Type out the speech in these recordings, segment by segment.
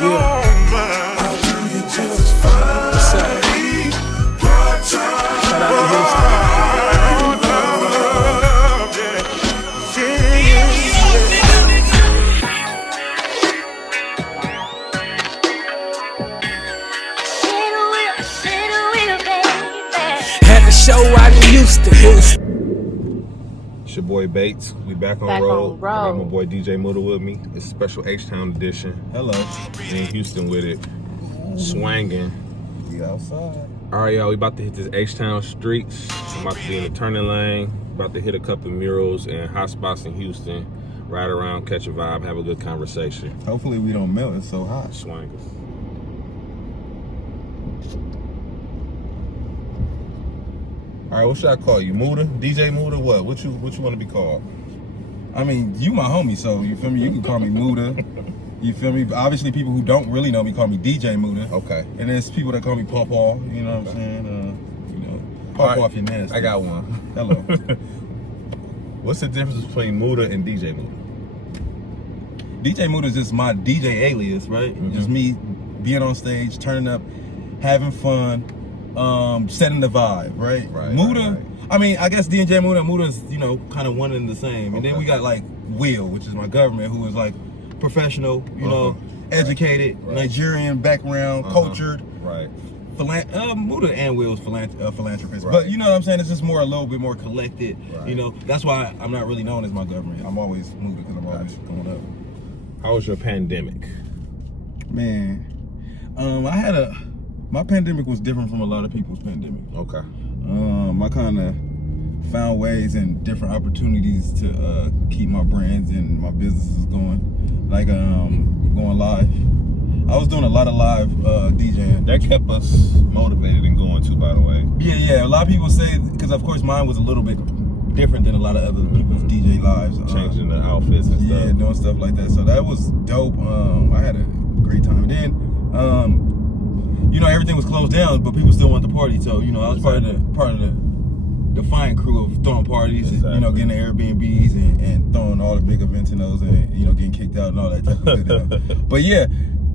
Show out in Houston. It's your boy Bates. We back on road. I got my boy DJ Muda with me. It's a special H-Town edition. Hello. In Houston with it. Swanging. You outside. Alright, y'all. We about to hit this H-Town streets. I'm about to be in the turning lane. About to hit a couple murals and hot spots in Houston. Ride around, catch a vibe, have a good conversation. Hopefully we don't melt. It's so hot. Swangers. All right, what should I call you? Muda? DJ Muda? What you want to be called? I mean, you my homie, so you feel me? You can call me Muda. You feel me? Obviously, people who don't really know me call me DJ Muda. Okay. And there's people that call me Pawpaw. You know what I'm saying? Pawpaw if you're nasty. I got one. Hello. What's the difference between Muda and DJ Muda? DJ Muda is just my DJ alias, right? Mm-hmm. Just me being on stage, turning up, having fun. Setting the vibe, right? Muda, right. I mean, I guess DJ Muda's, kind of one and the same. And then we got like Will, which is my government, who is like professional, educated, Nigerian background, cultured. Right. Muda and Will's philanthropist. Right. But you know what I'm saying? It's just a little bit more collected. Right. That's why I'm not really known as my government. I'm always Muda because I'm always going up. How was your pandemic? Man, my pandemic was different from a lot of people's pandemic. Okay. I kind of found ways and different opportunities to keep my brands and my businesses going. Like going live. I was doing a lot of live DJing. That kept us motivated and going too, by the way. Yeah. A lot of people say, because of course mine was a little bit different than a lot of other people's DJ lives. Changing the outfits and stuff. Yeah, doing stuff like that. So that was dope. I had a great time. And then, everything was closed down, but people still wanted to party. So, I was part of the fine crew of throwing parties, exactly. Getting the Airbnbs and throwing all the big events in those and, getting kicked out and all that type of good. But yeah,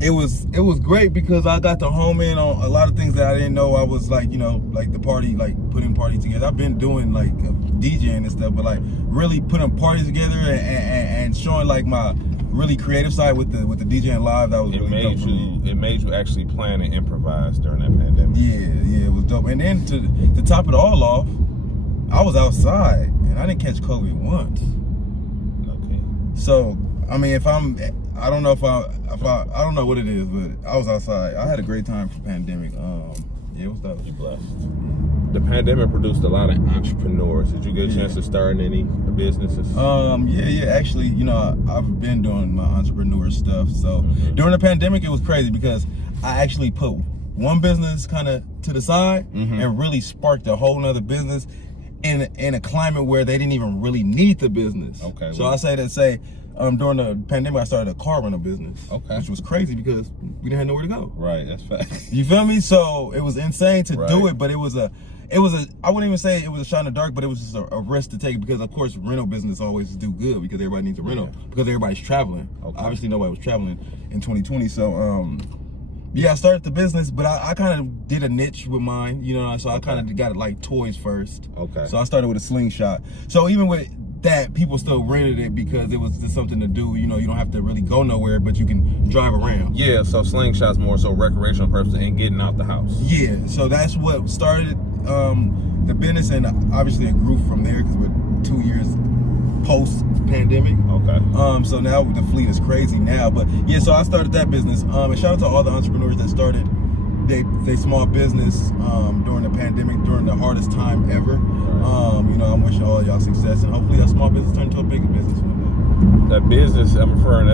it was great because I got to home in on a lot of things that I didn't know. I was like, like the party, like putting parties together. I've been doing like DJing and stuff, but like really putting parties together and showing like my really creative side with the DJing live. That was really dope for me. It made you actually plan and improvise during that pandemic. Yeah, it was dope. And then to top it all off, I was outside and I didn't catch COVID once. Okay. So I mean, I don't know I don't know what it is, but I was outside. I had a great time for the pandemic. Yeah, it was dope. You blessed. The pandemic produced a lot of entrepreneurs. Did you get a chance to start in any businesses? Yeah. Actually, I've been doing my entrepreneur stuff. So during the pandemic, it was crazy because I actually put one business kind of to the side and really sparked a whole nother business in a climate where they didn't even really need the business. Okay. So I say during the pandemic, I started a car rental business. Okay. Which was crazy because we didn't have nowhere to go. Right, that's fact. You feel me? So it was insane to do it, but it was I wouldn't even say it was a shot in the dark, but it was just a risk to take because, of course, rental business always do good because everybody needs a rental because everybody's traveling. Okay. Obviously, nobody was traveling in 2020. So, I started the business, but I kind of did a niche with mine, so I kind of got it like toys first. Okay. So I started with a slingshot. So even with that, people still rented it because it was just something to do. You don't have to really go nowhere, but you can drive around. Yeah, so slingshot's more so recreational purpose and getting out the house. Yeah, so that's what started the business, and obviously it grew from there because we're 2 years post-pandemic. Okay. So now the fleet is crazy now, but yeah, so I started that business. And shout out to all the entrepreneurs that started they small business during the pandemic, during the hardest time ever. Right. I'm wishing all y'all success, and hopefully that small business turn into a bigger business one day. That business, you're referring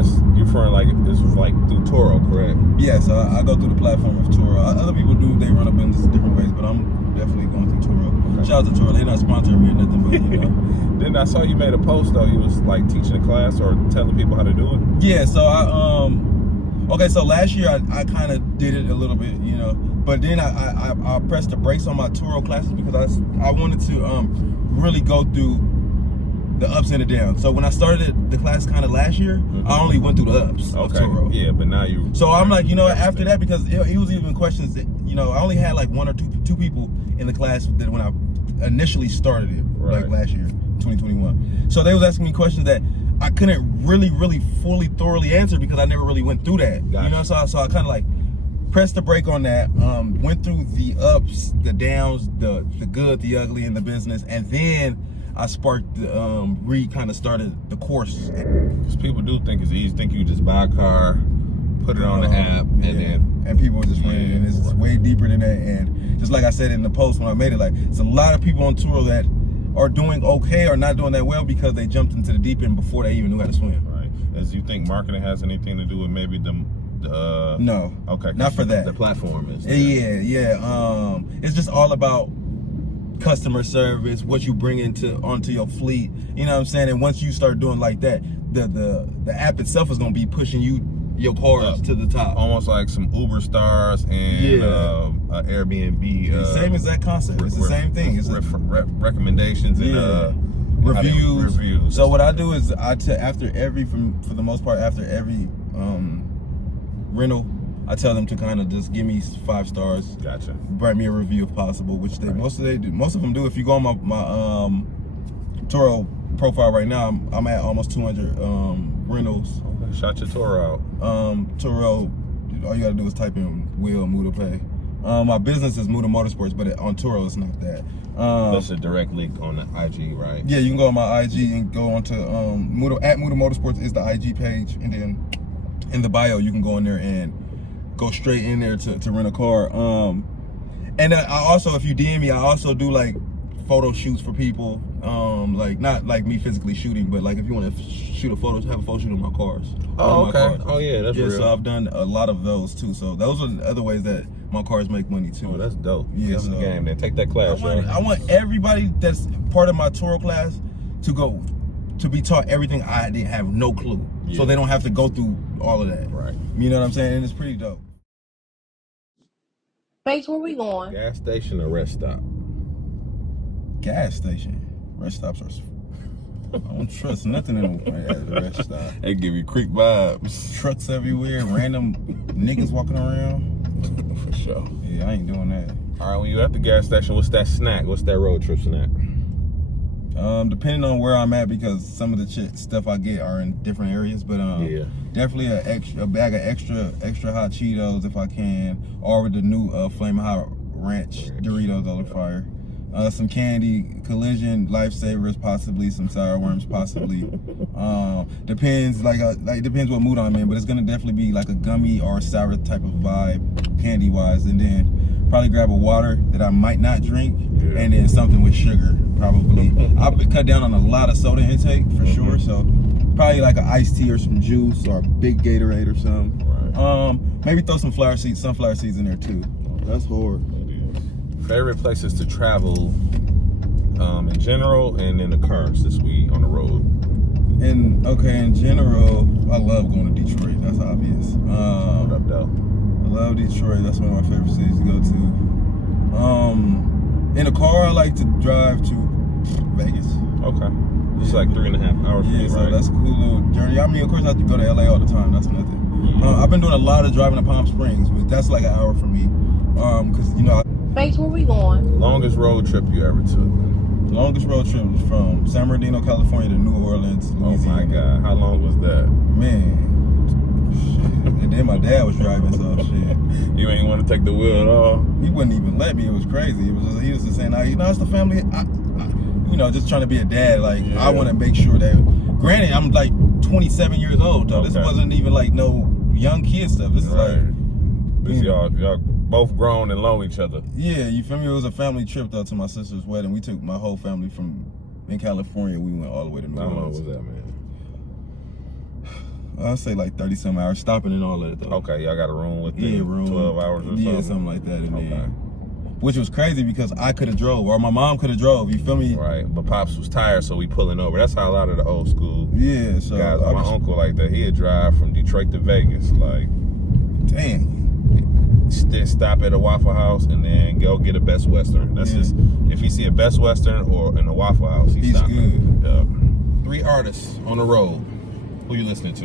like this was like through Turo, correct? Yeah, so I go through the platform of Turo. Other people they run a business in different ways, but I'm definitely going through Turo. Okay. Shout out to Turo, they're not sponsoring me or nothing, but Then I saw you made a post though. You was like teaching a class or telling people how to do it. Yeah, so so last year I kind of did it a little bit, but then I pressed the brakes on my Turo classes because I wanted to really go through the ups and the downs. So when I started the class kind of last year, I only went through the ups of Turo. Yeah, but now you. So I'm like, you know, after that, because it was even questions that, you know, I only had like one or two people in the class that when I initially started it, like last year, 2021. So they was asking me questions that I couldn't really fully thoroughly answer because I never really went through that. Gotcha. You know, so I kind of like pressed the brake on that, went through the ups, the downs, the good, the ugly in the business, and then I sparked the kind of started the course. Because people do think it's easy. Think you just buy a car, put it on the app, and people just ran it, and it's way deeper than that. And just like I said in the post when I made it, like it's a lot of people on Turo that are doing okay or not doing that well because they jumped into the deep end before they even knew how to swim. Right. As you think marketing has anything to do with maybe no. Okay. Not for that. The platform is. Yeah. It's just all about customer service, what you bring onto your fleet. You know what I'm saying? And once you start doing like that, the app itself is gonna be pushing your cars to the top. Almost like some Uber stars and Airbnb. Same exact concept. It's the same thing. It's recommendations and reviews. So what I do is after every rental, I tell them to kind of just give me 5 stars. Gotcha. Write me a review if possible, which most of them do. If you go on my Turo profile right now, I'm at almost 200 rentals. Okay. Shout your Turo out. Turo, all you gotta do is type in Will Muda Pay. My business is Muda Motorsports, but on Turo it's not that. That's a direct link on the IG, right? Yeah, you can go on my IG and go onto Muda Motorsports is the IG page, and then in the bio you can go in there and go straight in there to rent a car. And I also, if you DM me, I also do like photo shoots for people. Like not like me physically shooting, but like if you want to shoot a photo, have a photo shoot of my cars. Oh, okay. Cars. Oh yeah, that's real. So I've done a lot of those too. So those are the other ways that my cars make money too. Oh, that's dope. Yeah, that's the game. Then take that class. I want everybody that's part of my Turo class to be taught everything I didn't have no clue. Yeah. So they don't have to go through all of that. Right. You know what I'm saying? And it's pretty dope. Bates, where we going? Gas station or rest stop? Gas station. Rest stops are. I don't trust nothing in a rest stop. They give you creek vibes. Trucks everywhere, random niggas walking around. For sure. Yeah, I ain't doing that. All right, when you at the gas station, what's that snack? What's that road trip snack? Depending on where I'm at, because some of the stuff I get are in different areas, but definitely a bag of extra hot Cheetos if I can, or the new Flame Hot Ranch Doritos on the fire. Some candy, Collision, Lifesavers, possibly some sour worms, possibly. Depends, depends what mood I'm in, but it's gonna definitely be like a gummy or sour type of vibe, candy wise, and then probably grab a water that I might not drink, and then something with sugar, probably. I've cut down on a lot of soda intake for sure, so probably like an iced tea or some juice or a big Gatorade or something. Right. Maybe throw some sunflower seeds in there too. That's hard. Favorite places to travel in general and in the cars this week on the road? In general, I love going to Detroit. That's obvious. What up, though? I love Detroit. That's one of my favorite cities to go to. In a car, I like to drive to Vegas. Okay. It's like 3.5 hours. Yeah, so that's a cool little journey. I mean, of course, I have to go to LA all the time. That's nothing. I've been doing a lot of driving to Palm Springs, but that's like an hour for me. Because Bates, where we going? Longest road trip you ever took? Longest road trip was from San Bernardino, California to New Orleans, Louisiana. Oh my God, how long was that? Man, shit. And then my dad was driving, so shit. You ain't want to take the wheel at all? He wouldn't even let me. It was crazy. He was just saying, it's the family. Just trying to be a dad. Like I want to make sure that. Granted, I'm like 27 years old, though. Okay. This wasn't even like no young kid stuff. This is like. This y'all both grown and know each other. Yeah, you feel me? It was a family trip though to my sister's wedding. We took my whole family in California. We went all the way to New Orleans. How long was that, man? I'll say like 30-some hours, stopping and all of it though. Okay, y'all got a room with 12 hours or something? Yeah, something like that. And then, which was crazy because I could have drove, or my mom could have drove. You feel me? Right, but Pops was tired, so we pulling over. That's how a lot of the old school guys, like my uncle like that. He'd drive from Detroit to Vegas, like. Dang. Then stop at a Waffle House and then go get a Best Western. That's just if he see a Best Western or in a Waffle House, he's stopping. Good. 3 artists on the road. Who you listening to?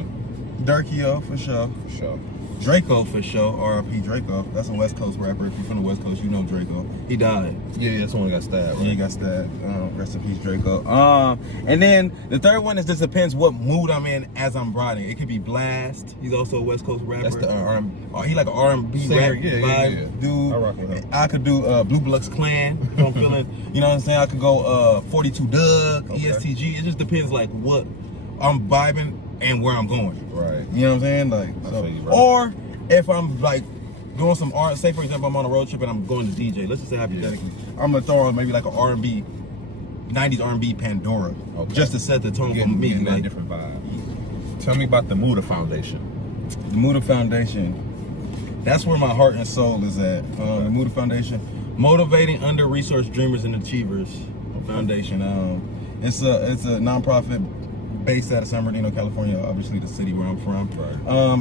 Durkio for sure. For sure. Draco for sure. R.I.P. Draco. That's a West Coast rapper. If you're from the West Coast, you know Draco. He died. Yeah, someone got stabbed. Right? Yeah, he got stabbed. Rest in peace, Draco. And then the third one is just depends what mood I'm in as I'm riding. It could be Blast. He's also a West Coast rapper. That's the R&B. He like an R&B singer, rap yeah. dude. I rock with him. I could do Blue Bloods Clan. If I'm feeling, you know what I'm saying? I could go 42 Doug, Okay. ESTG. It just depends like what I'm vibing and where I'm going. Right. You know what I'm saying? Like, so, feel you, bro. or if I'm like doing some art, say for example I'm on a road trip and I'm going to DJ. Let's just say hypothetically, I'm gonna throw on maybe like an R&B, 90s R&B Pandora, just to set the tone for me. Getting that Like, different vibe. Tell me about the Muda Foundation. the Muda Foundation. That's where my heart and soul is at. The Muda Foundation, motivating under-resourced dreamers and achievers foundation. It's a nonprofit based out of San Bernardino, California, obviously the city where I'm from. Right.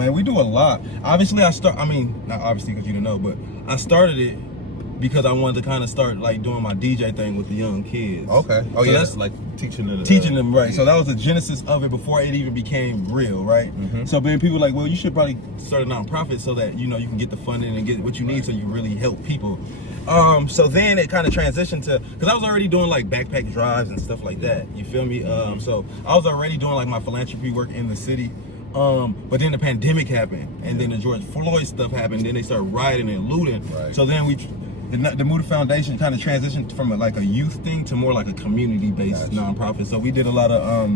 And we do a lot. Obviously, not obviously because you didn't know, but I started it because I wanted to kind of start like doing my DJ thing with the young kids. Okay. Oh, So yeah, that's that's like teaching them, right? Yeah. So that was the genesis of it before it even became real, right? Mm-hmm. So then people were like, well, you should probably start a nonprofit so that you can get the funding and get what you need, so you really help people. So then it kind of transitioned to, because I was already doing like backpack drives and stuff like that. You feel me? So I was already doing like my philanthropy work in the city. But then the pandemic happened, and then the George Floyd stuff happened. Then they started rioting and looting. Right. So then the Muda Foundation kind of transitioned from like a youth thing to more like a community-based nonprofit. So we did a lot of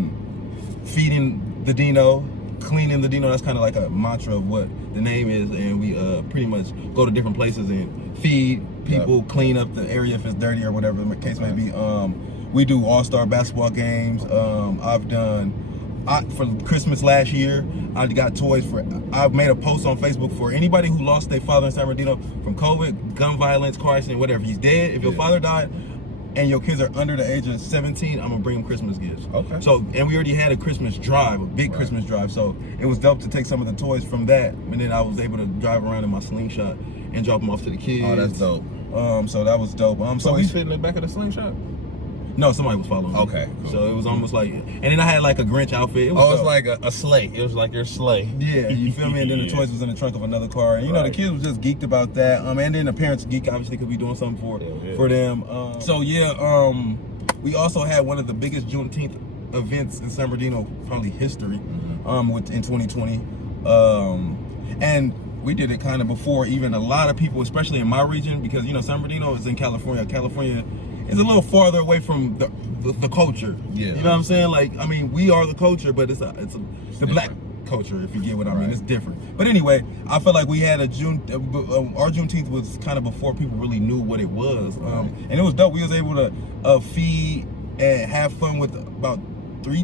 feeding the Dino, cleaning the Dino. That's kind of like a mantra of what the name is, and we pretty much go to different places and feed people, clean up the area if it's dirty or whatever the case may be. We do all-star basketball games. For Christmas last year, I got toys I made a post on Facebook for anybody who lost their father in San Bernardino from COVID, gun violence, car accident, whatever. He's dead. If your father died and your kids are under the age of 17, I'm gonna bring them Christmas gifts. Okay. So, and we already had a Christmas drive, a big Christmas drive. So it was dope to take some of the toys from that, and then I was able to drive around in my slingshot and drop them off to the kids. Oh, that's dope. So that was dope. So we fit in the back of the slingshot? No, somebody was following me. Okay, cool. So it was almost like, and then I had like a Grinch outfit. It was It's dope. like a sleigh. It was like your sleigh. Yeah, you feel me? And then the toys was in the trunk of another car. And you know, the kids was just geeked about that. And then the parents geek obviously could be doing something for them. We also had one of the biggest Juneteenth events in San Bernardino, probably history, in 2020. And we did it kind of before even a lot of people, especially in my region, because San Bernardino is in California. California is a little farther away from the culture. Yeah. You know what I'm saying? Like, I mean, we are the culture, but it's the black culture, if you get what I mean. It's different. But anyway, I felt like we had our Juneteenth was kind of before people really knew what it was. And it was dope. We was able to feed and have fun with about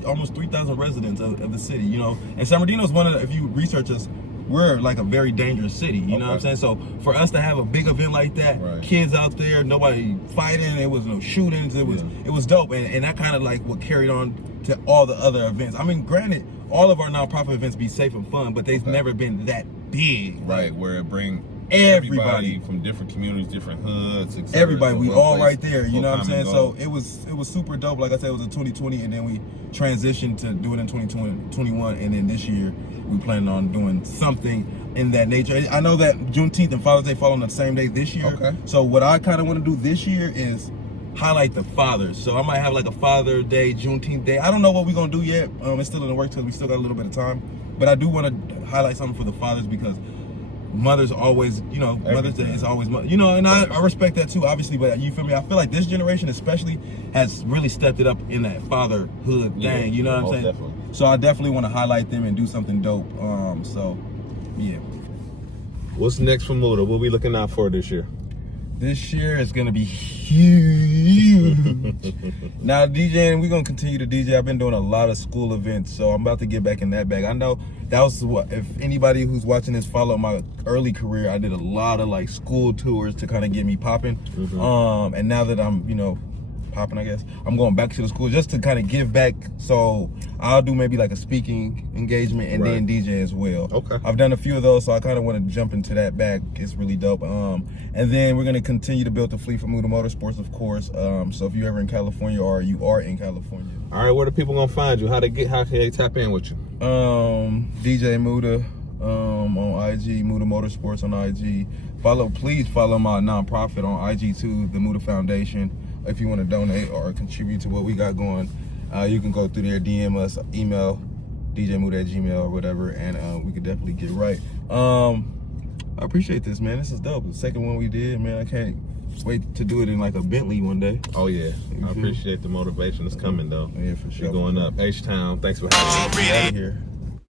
almost 3,000 residents of the city, And San Bernardino is one of the, if you research us, we're like a very dangerous city, you know what I'm saying? So for us to have a big event like that, kids out there, nobody fighting, there was no shootings, it was dope, and that kind of like what carried on to all the other events. I mean, granted, all of our nonprofit events be safe and fun, but they've never been that big. Right, where it bring everybody from different communities, different hoods, etc. Everybody, we all right there, you know what I'm saying? So it was super dope. Like I said, it was in 2020, and then we transitioned to do it in 2021, and then this year we plan on doing something in that nature. I know that Juneteenth and Father's Day fall on the same day this year. Okay. So what I kind of want to do this year is highlight the fathers. So I might have like a Father Day, Juneteenth Day. I don't know what we're gonna do yet. It's still in the works because we still got a little bit of time. But I do want to highlight something for the fathers because mothers always, Mother's Day is always, and I respect that too, obviously, but you feel me? I feel like this generation especially has really stepped it up in that fatherhood thing, you know what I'm saying? Definitely. So I definitely want to highlight them and do something dope. Yeah. What's next for Muda? What we looking out for this year? This year is gonna be huge. Now DJing, we're gonna continue to DJ. I've been doing a lot of school events, so I'm about to get back in that bag. I know that was if anybody who's watching this followed my early career, I did a lot of like school tours to kind of get me popping. And now that I'm, popping, I guess. I'm going back to the school just to kind of give back. So I'll do maybe like a speaking engagement and then DJ as well. Okay. I've done a few of those, so I kind of want to jump into that back. It's really dope. And then we're going to continue to build the fleet for Muda Motorsports, of course. So if you're ever in California or you are in California. All right, where the people gonna find you? How can they tap in with you? DJ Muda on IG, Muda Motorsports on IG. Please follow my nonprofit on IG too, the Muda Foundation. If you want to donate or contribute to what we got going, you can go through there, DM us, email djmuda@gmail or whatever, and we could definitely get right. I appreciate this, man. This is dope. The second one we did, man. I can't wait to do it in like a Bentley one day. Oh yeah, I appreciate the motivation. It's coming though. Yeah, for sure. You're going up. H-Town, thanks for having me. Out of here.